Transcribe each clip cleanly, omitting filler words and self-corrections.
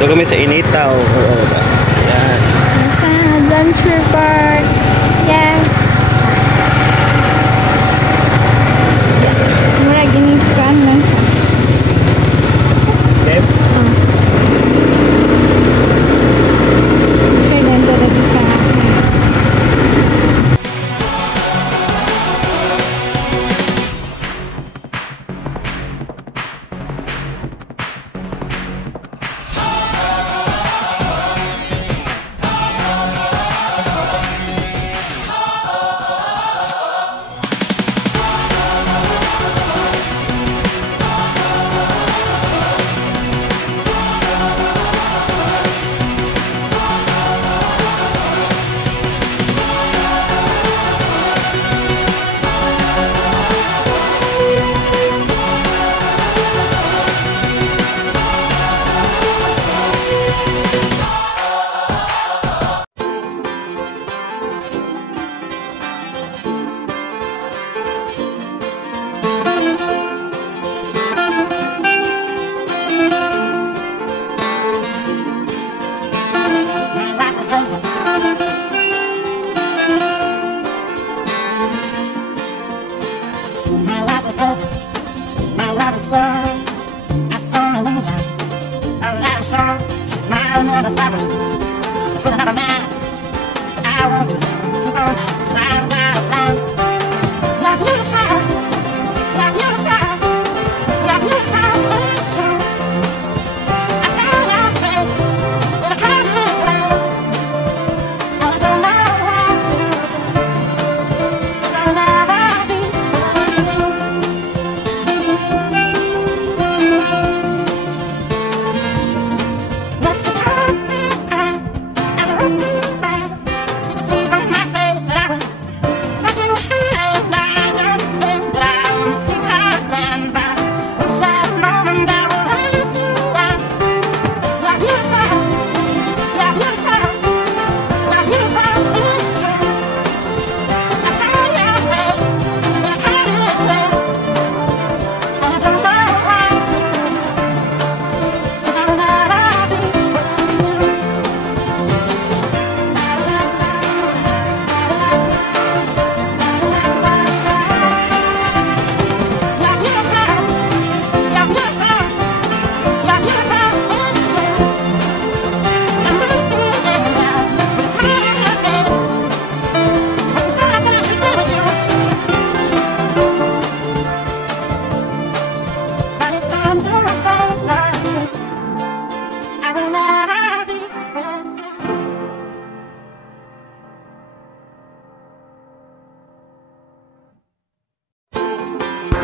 Ito kami sa Initaw. Ayan. Sa adventure park. Yes. Mura ginikuan lang siya. Okay. Try na dito sa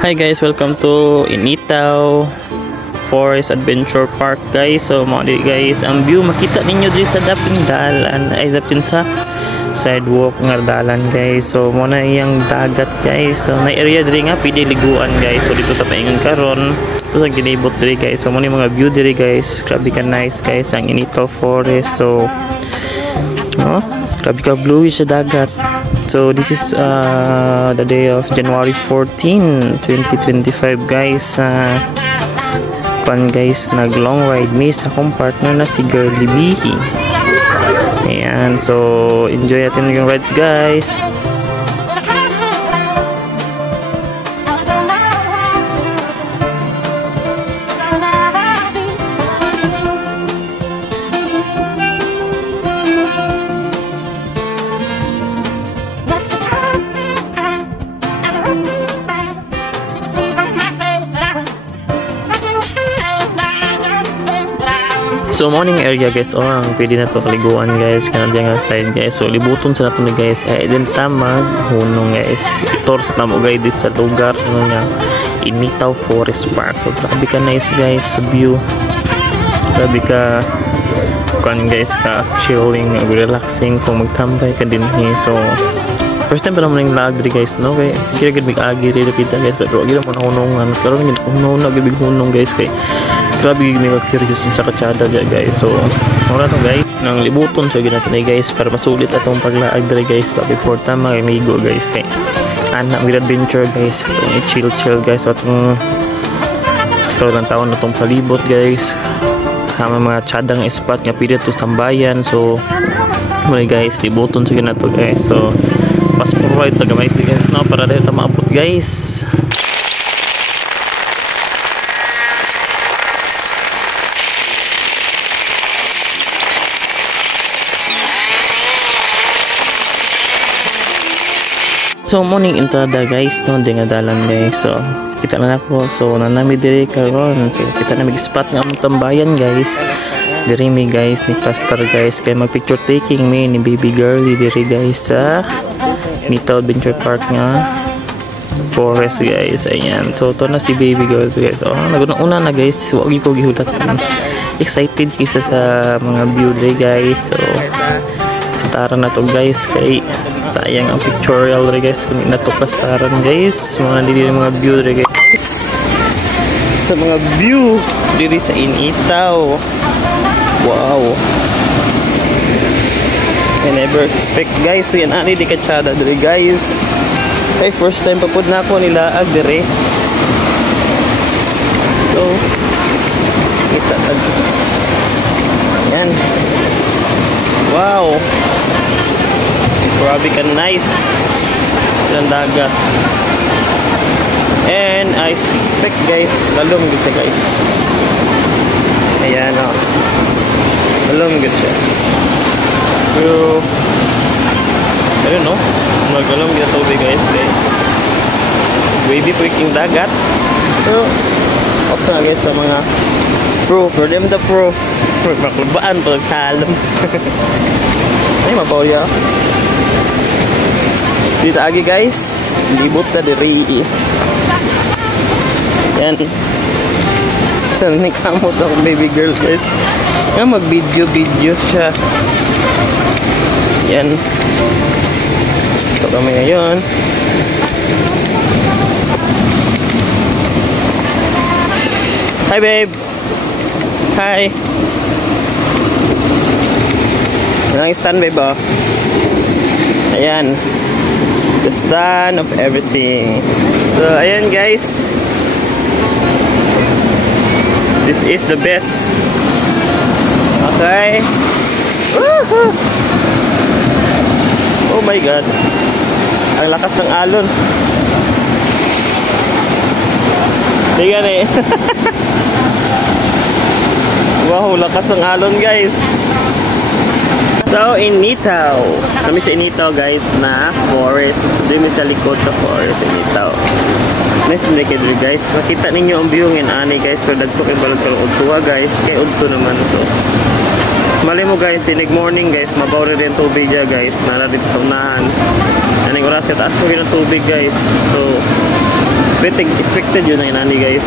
Hi guys, welcome to Initaw Forest Adventure Park guys. So mga di guys, ang view makita ninyo diri sa daping dalan ay dapin sa sidewalk nga dalan guys. So mo na iyang dagat guys. So may area diri nga pwede liguan guys. So dito ta paingon karon. Ito sa gilibot diri guys. So mo ni mga view diri guys. Grabe ka nice guys ang Initaw Forest. So grabe ka bluish sa dagat. So this is the day of January 14, 2025 guys. Guys, nag long ride me sa akong partner na si Girly Bihi. Ayan, so enjoy natin yung rides guys. So morning area guys, ang pwede na to kaliguan guys, kanan nga side guys. So libuton sa nato ni guys, then tamag hunong guys. Itor sa tamo guys sa lugar nga Initaw Forest Park. So grabe ka nice guys sa view. Grabe ka kan guys, ka chilling, relaxing kung magtambay ka din so first time pa naman yung lag diri guys no kay sige gid mig-agi diri pita guys pero gid mo na hunongan karon gid hunong na gid hunong guys kay grabe gid mga curious sa katsada dia guys. So ora to guys nang libuton so gid natin guys para masulit atong paglaag diri guys before ta mag-amigo guys kay anak with adventure guys atong chill guys atong lang taon atong palibot guys. may mga tsadang spot nga pwede to tambayan. So muli guys, libuton sige na to guys. So fast forward to guys no, para dahil ta maabot guys. So morning entrada guys no, di nga dalan guys. So kita na ako, so nanami diri karon. So kita na mag-spot nga among tambayan guys. Diri mi guys ni Pastor guys kay mag picture taking mi ni baby girlie diri guys sa Nita Adventure Park nga forest guys. Ayan, so to na si baby girl guys. Oh, naguna na guys, wag ko gihulatan. Excited kisa sa mga view diri guys. So stara na to guys kay sayang ang pictorial diri guys kung na to pastaran guys. Mga dili mga view diri guys. Sa mga view diri sa Initaw. Wow. I never expect guys yan ani di katsada diri guys. Kay first time papud na ako nilaag diri. So kita tag. Yan. Wow. Grabe ka nice. Silang dagat. And I expect guys, lalong good siya guys. Ayan o. Lalong good siya. Pero I don't know. Maglalong good tubig guys. Wavy po yung dagat. Pero also na guys sa mga pro. For them the pro. Maklubaan po nagsalom. Ay mapawya. Dito agi guys, libot na diri. Yan. Saan ni kamot akong baby girl guys. Nga mag video siya. Yan. Ito kami ngayon. Hi babe. Hi. Yan ang stand babe oh. Ayan. The stand of everything. So ayan guys, this is the best. Okay. Oh my god, ang lakas ng alon. Tingnan eh. Wow, lakas ng alon guys. So, Initaw. Kami sa Initaw guys na forest. Dito sa likod sa forest, Initaw. Nice na kayo guys. Makita ninyo ang view ng ani guys. Pero dagpo kayo balog ng udtuwa guys. Kaya udto naman. So, mali mo guys, inig morning guys. Mabawri rin tubig dyan guys. Nara dito sa unahan. Aning oras kaya taas ko rin ang tubig guys. So, expected yun ang ani guys.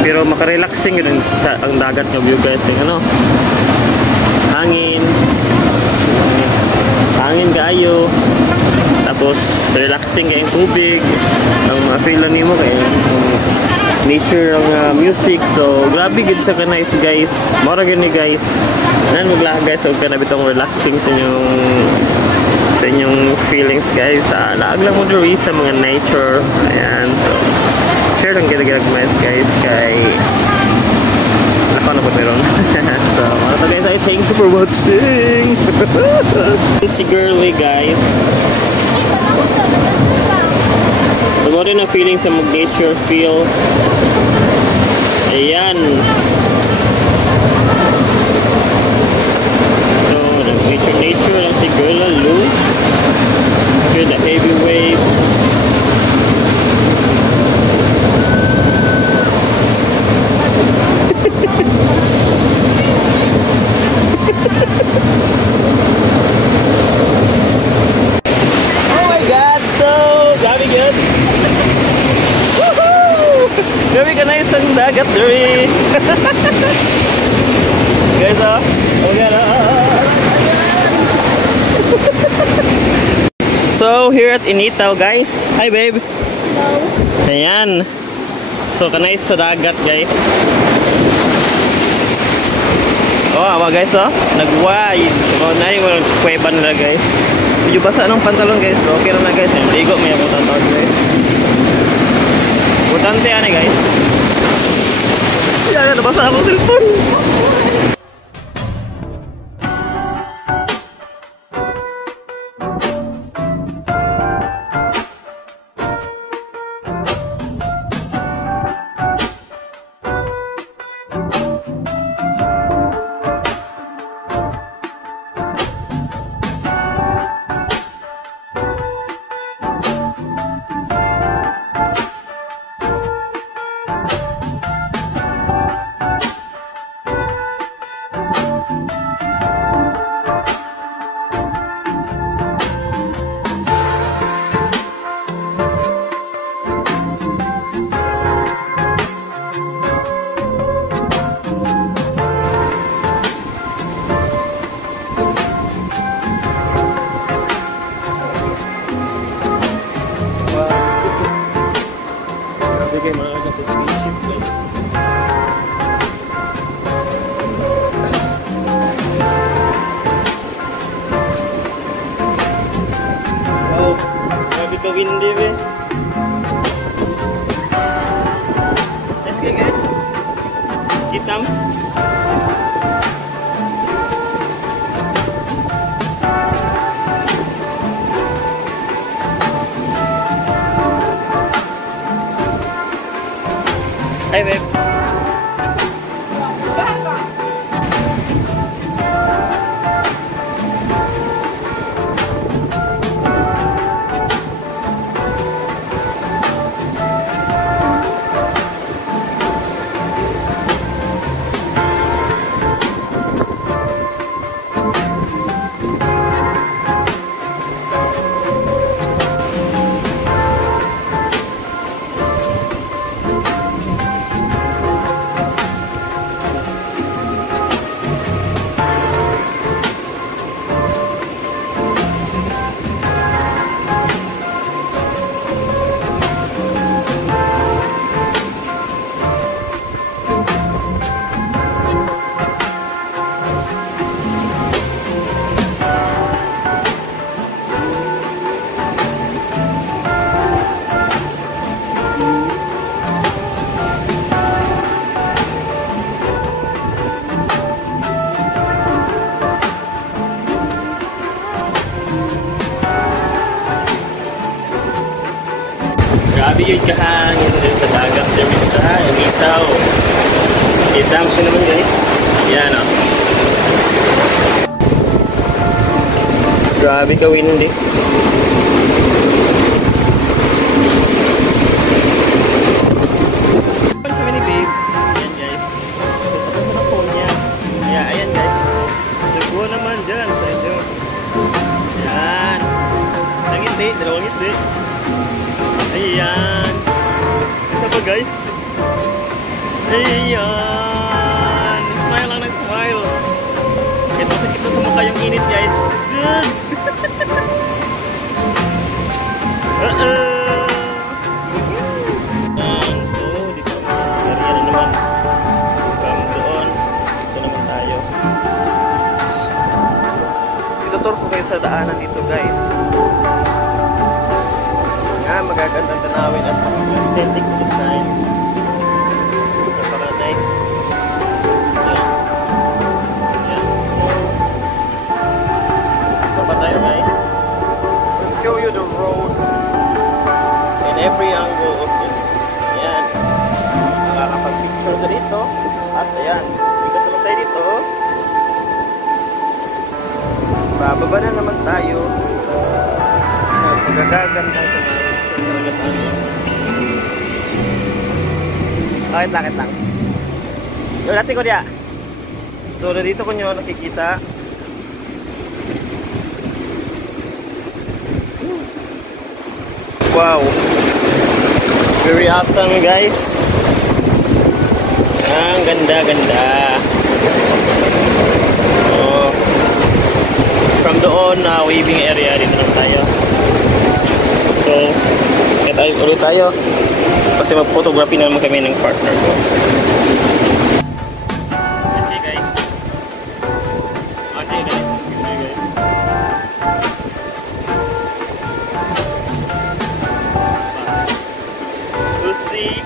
Pero makarelaxing yun ang dagat ng view guys. Ano? Hangin kayo, tapos relaxing kayong tubig, ang ma-feel nimo kay nature ng music. So grabe gid sa nice guys. Mora gani guys, nan maglaag guys og kana bitong relaxing sa inyong feelings guys. Laag lang mo diri sa mga nature. Ayan, so share lang kita guys kay ako na po meron. So, mga to guys, I thank you for watching. Si girly guys. Pag rin ang feeling sa mag-nature feel. Ayan. So, nature lang si girl Lou. Feel the heavy wave. Oh my god, so grabe good. Woohoo! Grabe ka na isang dagat diri. Guys oh my god. So here at Initaw guys. Hi babe. Hello. Ayan. So kanay sa dagat guys. Oh, awa guys oh. Nag-wide. So na yung kuweba nila guys. Medyo basa ng pantalon guys. So okay na guys. Ligo may ako tatawag guys. Importante yan guys. Yan, nabasa akong cellphone. Bigay mga nasa spaceship guys. Wow, grabe ka windy be. Let's go guys. Keep thumbs. Hi, babe. Grabe yun kahangin din sa dagat. Damis na ha, yung itaw. Kita mo siya naman guys. Yan o. Grabe ka windy. Kami ni babe. Ayan guys. Ito sa na phone niya. Kaya ayan guys. Nagbuha naman dyan sa inyo. Ayan. Isang ngiti, dalawang ngiti. Ayan. Isa pa guys. Ayan. Smile lang ng smile. Ito sakit na sa mukha yung init guys. Yes. So, dito. Area na naman. From doon. Ito naman tayo. Itutur ko kayo sa daanan dito guys. Magagandang tanawin at aesthetic design. Napaka-nice. Ayan. Ayan. So pa tayo guys. We'll show you the road in every angle of it. Ayan. Makakapag-picture ka dito. At ayan. Ikot naman tayo dito. Bababa na naman tayo. Magagandang tanawin. Wait lang. Yung dati ko diya. So, dito ko nyo nakikita. Wow. Very awesome guys. Ang ganda. Oh. From doon, waving area dito lang tayo. So, ulit tayo kasi mag-photography naman kami ng partner ko. Okay guys. We'll see.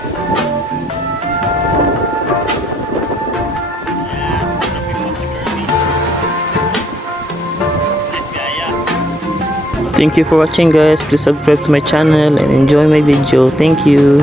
Thank you for watching guys. Please subscribe to my channel and enjoy my video. Thank you.